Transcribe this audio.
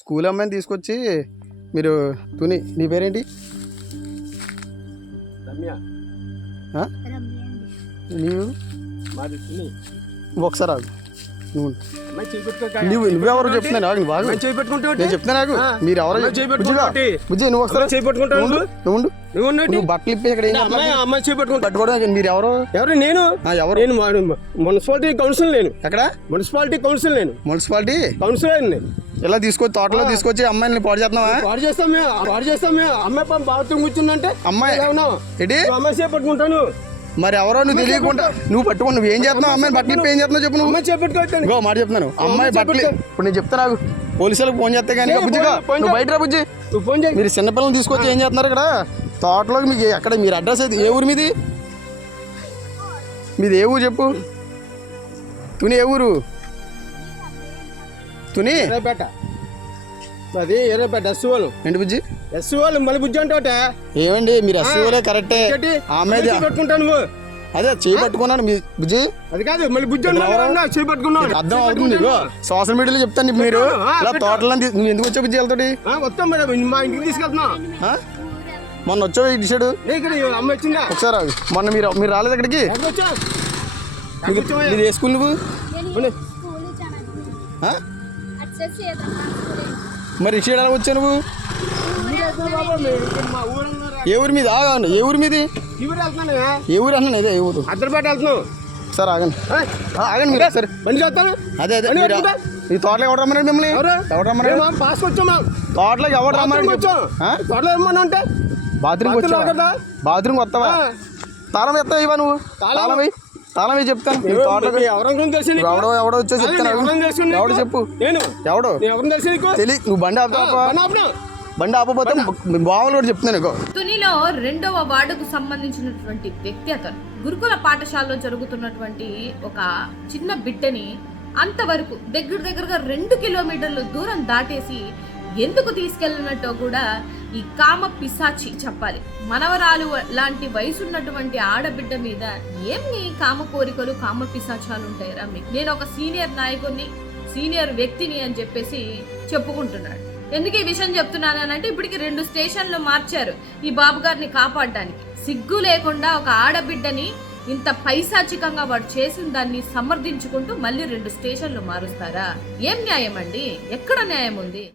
School అమ్మాయిని తీసుకొచ్చి మీరు తుని నీ పేరేంటి? నీవు ఒకసారి ఆగు. నువ్వు నువ్వు నువ్వెవరో చెప్తున్నాను ఆగు పెట్టుకుంటే నేను ఆ. మీరు ఎవరో బుజ్జి నువ్వు ఒకసారి అమ్మాయి చేయి పెట్టుకుంటావు నువ్వు నువ్వు. నువ్వు బట్టలు ఇప్పి ఇక్కడ అమ్మాయి చేస్తున్నావు? అమ్మాయి చేయి పెట్టుకుంటా. పట్టుకోవడం మీరు ఎవరు? ఎవరు? నేను? ఎవరు? నేను మున్సిపాలిటీ కౌన్సిల్ నేను. ఎక్కడ? మున్సిపాలిటీ కౌన్సిల్ నేను. మున్సిపాలిటీ? కౌన్సిలర్ నేను ఇలా తీసుకొచ్చి తోటలో తీసుకొచ్చి అమ్మాయిని పాడు చేస్తున్నావా? వాడు చేస్తాం మేము వాడు చేస్తాం మేము. అమ్మాయి పాపం బాత్రూమ్ కూర్చుందంటే అమ్మాయి ఉన్నావు? అమ్మాయి చేయి పట్టుకుంటాను మరి ఎవరో నువ్వు తెలియకుండా నువ్వు పట్టుకో నువ్వు ఏం చేస్తున్నావు? అమ్మాయిని బట్టలు ఏం చేస్తున్నావు చెప్పు నువ్వు? అమ్మాయి పెట్టుకోవద్దండి ఇంకో మాట చెప్తున్నాను. అమ్మాయి బట్టలు ఇప్పుడు నేను చెప్తాను నాకు పోలీసులకు ఫోన్ చేస్తే కానీ బుజ్జిగా నువ్వు బయట బుజ్జి? నువ్వు ఫోన్ చేయి. మీరు చిన్నపిల్లలు తీసుకొచ్చి ఏం చేస్తున్నారు ఇక్కడ? తోటలోకి మీకు ఎక్కడ మీరు అడ్రస్ అయితే ఏ ఊరు మీది? మీది ఏ ఊరు చెప్పు? తుని ఏ ఊరు? తుని? అది ఎర్రపేట ఎస్ వాళ్ళు ఏంటి బుజ్జి? ఎస్ వాళ్ళు మళ్ళీ బుజ్జి అంటే ఏమండి మీరు ఎస్సీఓలే కరెక్టే? ఆమె పెట్టుకుంటాను నువ్వు. అదే చేయి పట్టుకున్నాను మీ బుజ్జి. అది కాదు మళ్ళీ బుజ్జి చేయి పట్టుకున్నావు. అర్థం అవుతుంది సోషల్ మీడియాలో చెప్తాను మీరు. ఇలా పెట్టు. తోటలో తీ- నువ్వు ఎందుకు వచ్చావు బుజ్జి వెళ్తాడు వస్తాం మేడం మా ఇంటికి తీసుకెళ్తున్నాం. మొన్న వచ్చావు ఈ అమ్మ వచ్చిందా? ఒకసారి. మొన్న మీరు మీరు రాలేదు మీకు మీరు ఏ స్కూల్ నువ్వు? మరి సైడ్ ఎలా వచ్చావు నువ్వు? ఏ ఊరి మీద? ఆగండి ఏ ఊరి మీది? ఏ ఊరు అన్నాను ఇదే ఏ ఊరు? అద్దరిపేట వెళ్తున్నాం సరే ఆగండి. ఆగండి మీరు సరే. బండి చేస్తాను అదే అదే. ఈ తోటలో ఎవరు రమ్మన్నాడు మిమ్మల్ని? ఎవరు? మేము పాస్ వచ్చామా తోటలోకి ఎవరు రమ్మన్నాడు వచ్చాం? త్వరలో ఏమన్నా అంటే బాత్రూమ్ కదా? బాత్రూమ్ వస్తావా. తాళం ఎత్తావు ఇవా నువ్వు? తాళం? తాళం చెప్తాను? ఎవడో ఎవడో వచ్చో అదే, చెప్తాను? ఎవడు చెప్పు? నేను? ఎవడు? ఎవరైనా తెలుసు నీకు? తెలి నువ్వు బండి బండి ఆపపోతే బావలు కూడా చెప్తున్నాను నీకు. తునిలో రెండవ వార్డుకు సంబంధించినటువంటి వ్యక్తి అతను. గురుకుల పాఠశాలలో జరుగుతున్నటువంటి ఒక చిన్న బిడ్డని అంతవరకు దగ్గర దగ్గరగా రెండు కిలోమీటర్ల దూరం దాటేసి ఎందుకు తీసుకెళ్ళినట్టో కూడా ఈ కామ పిశాచి చెప్పాలి. మనవరాలు లాంటి వయసు ఉన్నటువంటి ఆడబిడ్డ మీద ఏమి కామ కోరికలు కామ పిశాచాలు ఉంటాయిరా మీకు నేను ఒక సీనియర్ నాయకుడిని సీనియర్ వ్యక్తిని అని చెప్పేసి చెప్పుకుంటున్నాడు. ఎందుకు ఈ విషయం చెప్తున్నాను అని అంటే ఇప్పటికి రెండు స్టేషన్లు మార్చారు ఈ బాబు గారిని కాపాడడానికి. సిగ్గు లేకుండా ఒక ఆడబిడ్డని ఇంత పైశాచికంగా వాడు చేసిన దాన్ని సమర్థించుకుంటూ మళ్ళీ రెండు స్టేషన్లు మారుస్తారా? ఏం న్యాయం అండి ఎక్కడ న్యాయం ఉంది?